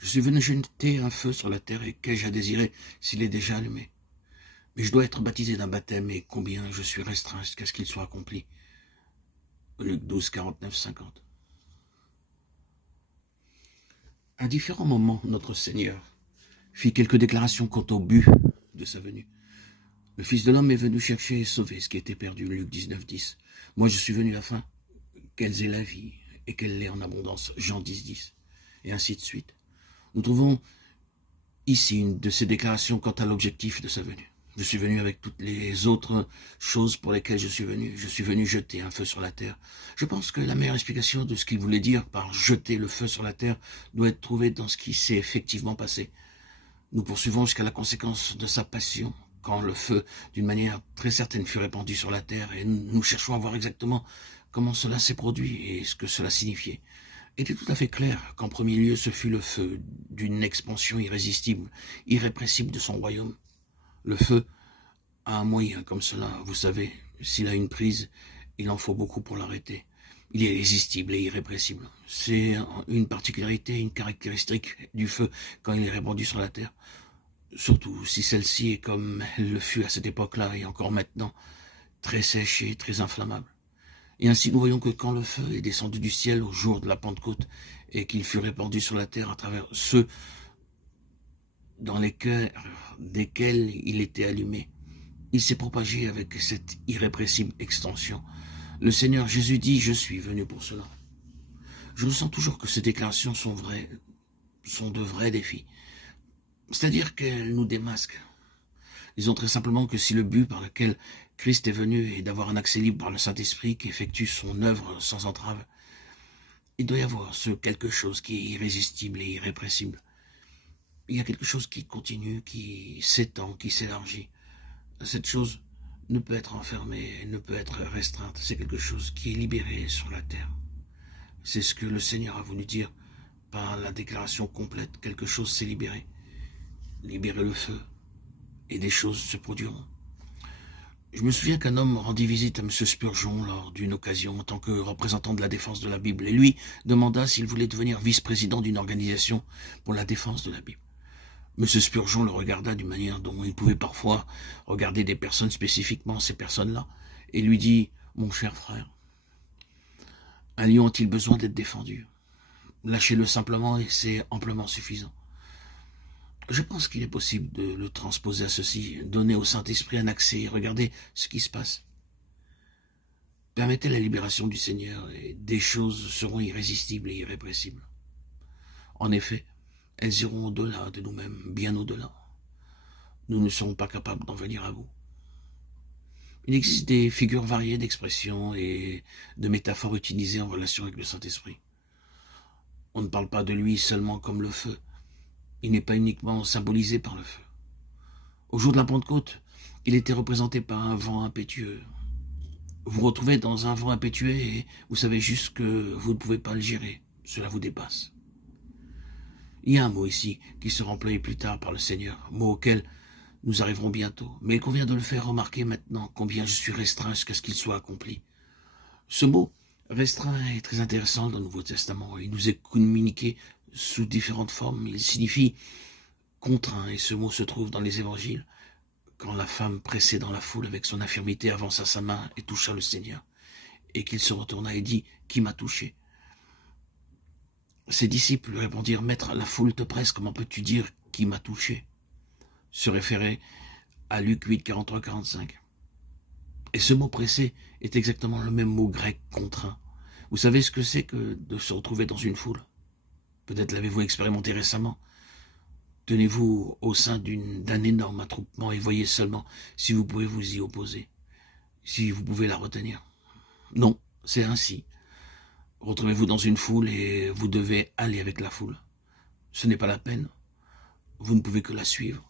Je suis venu jeter un feu sur la terre, et qu'ai-je à désirer s'il est déjà allumé? Mais je dois être baptisé d'un baptême, et combien je suis restreint jusqu'à ce qu'il soit accompli. Luc 12, 49, 50. À différents moments, notre Seigneur fit quelques déclarations quant au but de sa venue. Le Fils de l'homme est venu chercher et sauver ce qui était perdu, Luc 19, 10. Moi, je suis venu afin qu'elles aient la vie et qu'elle l'ait en abondance, Jean 10, 10. Et ainsi de suite. Nous trouvons ici une de ces déclarations quant à l'objectif de sa venue. Je suis venu avec toutes les autres choses pour lesquelles je suis venu. Je suis venu jeter un feu sur la terre. Je pense que la meilleure explication de ce qu'il voulait dire par jeter le feu sur la terre doit être trouvée dans ce qui s'est effectivement passé. Nous poursuivons jusqu'à la conséquence de sa passion, quand le feu, d'une manière très certaine, fut répandu sur la terre, et nous cherchons à voir exactement comment cela s'est produit et ce que cela signifiait. Il est tout à fait clair qu'en premier lieu, ce fut le feu d'une expansion irrésistible, irrépressible de son royaume. Le feu a un moyen comme cela, vous savez, s'il a une prise, il en faut beaucoup pour l'arrêter. Il est irrésistible et irrépressible. C'est une particularité, une caractéristique du feu quand il est répandu sur la terre. Surtout si celle-ci est comme elle le fut à cette époque-là et encore maintenant, très sèche et très inflammable. Et ainsi nous voyons que quand le feu est descendu du ciel au jour de la Pentecôte et qu'il fut répandu sur la terre à travers ceux dans les cœurs desquels il était allumé, il s'est propagé avec cette irrépressible extension. Le Seigneur Jésus dit « Je suis venu pour cela ». Je ressens toujours que ces déclarations sont de vrais défis. C'est-à-dire qu'elles nous démasquent. Disons très simplement que si le but par lequel Christ est venu est d'avoir un accès libre par le Saint-Esprit qui effectue son œuvre sans entrave, il doit y avoir ce quelque chose qui est irrésistible et irrépressible. Il y a quelque chose qui continue, qui s'étend, qui s'élargit. Cette chose ne peut être enfermée, ne peut être restreinte. C'est quelque chose qui est libéré sur la terre. C'est ce que le Seigneur a voulu dire par la déclaration complète. Quelque chose s'est libéré. Libérez le feu, et des choses se produiront. Je me souviens qu'un homme rendit visite à M. Spurgeon lors d'une occasion en tant que représentant de la défense de la Bible, et lui demanda s'il voulait devenir vice-président d'une organisation pour la défense de la Bible. M. Spurgeon le regarda d'une manière dont il pouvait parfois regarder des personnes spécifiquement, ces personnes-là, et lui dit « Mon cher frère, un lion a-t-il besoin d'être défendu? Lâchez-le simplement et c'est amplement suffisant. » Je pense qu'il est possible de le transposer à ceci, donner au Saint-Esprit un accès et regarder ce qui se passe. Permettez la libération du Seigneur et des choses seront irrésistibles et irrépressibles. En effet, elles iront au-delà de nous-mêmes, bien au-delà. Nous ne serons pas capables d'en venir à bout. Il existe des figures variées d'expressions et de métaphores utilisées en relation avec le Saint-Esprit. On ne parle pas de lui seulement comme le feu. Il n'est pas uniquement symbolisé par le feu. Au jour de la Pentecôte, il était représenté par un vent impétueux. Vous vous retrouvez dans un vent impétueux et vous savez juste que vous ne pouvez pas le gérer. Cela vous dépasse. Il y a un mot ici qui sera employé plus tard par le Seigneur, mot auquel nous arriverons bientôt, mais il convient de le faire remarquer maintenant combien je suis restreint jusqu'à ce qu'il soit accompli. Ce mot restreint est très intéressant dans le Nouveau Testament. Il nous est communiqué sous différentes formes. Il signifie contraint, et ce mot se trouve dans les évangiles. Quand la femme pressée dans la foule avec son infirmité avança sa main et toucha le Seigneur, et qu'il se retourna et dit « Qui m'a touché ?» Ses disciples lui répondirent « Maître, la foule te presse, comment peux-tu dire « Qui m'a touché ?» Se référait à Luc 8, 43, 45. Et ce mot pressé est exactement le même mot grec contraint. Vous savez ce que c'est que de se retrouver dans une foule? Peut-être l'avez-vous expérimenté récemment. Tenez-vous au sein d'un énorme attroupement et voyez seulement si vous pouvez vous y opposer, si vous pouvez la retenir. Non, c'est ainsi. Retrouvez-vous dans une foule et vous devez aller avec la foule. Ce n'est pas la peine. Vous ne pouvez que la suivre.